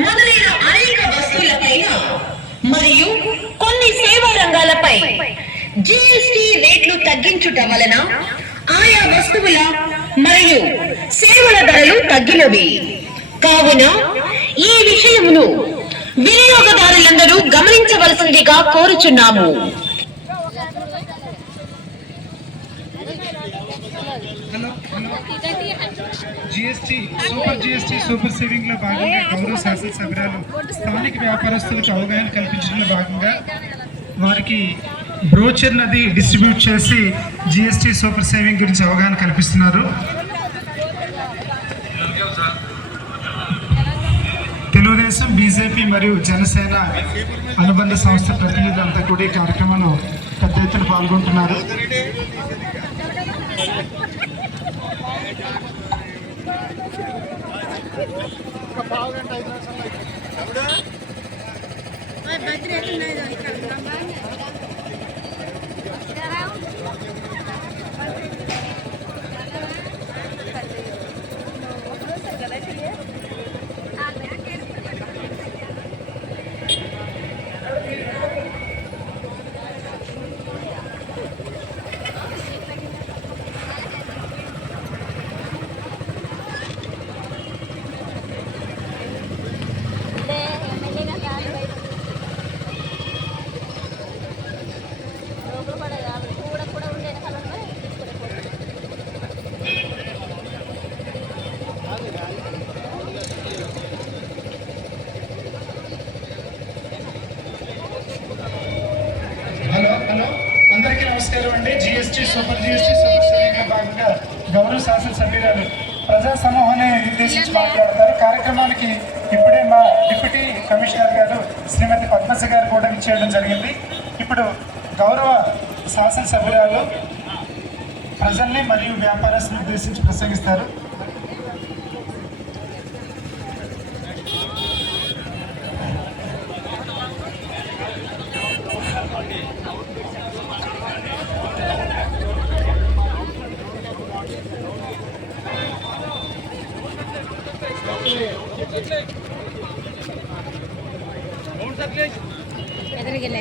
మొదలైన అనేక వస్తువులపైన మరియు కొన్ని సేవా రంగాలపై జిఎస్టి రేట్లు తగ్గించుట వలన ఆయా వస్తువుల మరియు సేవల ధరలు తగ్గినవి. కావున ఈ విషయమును వినియోగదారులందరూ గమనించవలసిందిగా కోరుచున్నాము. జిఎస్టీ సూపర్ సేవింగ్ లో భాగంగా గౌరవ శాసనసభ్యులు స్థానిక వ్యాపారస్తులకు అవగాహన కల్పించడంలో భాగంగా వారికి బ్రోచర్ నది డిస్ట్రిబ్యూట్ చేసి జిఎస్టీ సూపర్ సేవింగ్ గురించి అవగాహన కల్పిస్తున్నారు. తెలుగుదేశం, బీజేపీ మరియు జనసేన అనుబంధ సంస్థ ప్రతినిధులంతా కూడా ఈ కార్యక్రమంలో పెద్ద ఎత్తున పాల్గొంటున్నారు. అందరికీ నమస్కారం అండి. జిఎస్టీ సూపర్ సేవింగ్ లో భాగంగా గౌరవ శాసనసభ్యురాలు ప్రజా సమూహాన్ని నిర్దేశించి మాట్లాడతారు. కార్యక్రమానికి ఇప్పుడే మా డిప్యూటీ కమిషనర్ గారు శ్రీమతి పద్మజ గారు కూడా ఇచ్చేయడం జరిగింది. ఇప్పుడు గౌరవ శాసనసభ్యురాలు ప్రజల్ని మరియు వ్యాపారస్తులను ఉద్దేశించి ప్రసంగిస్తారు. ಎದುರಿಗಿಲ್ಲ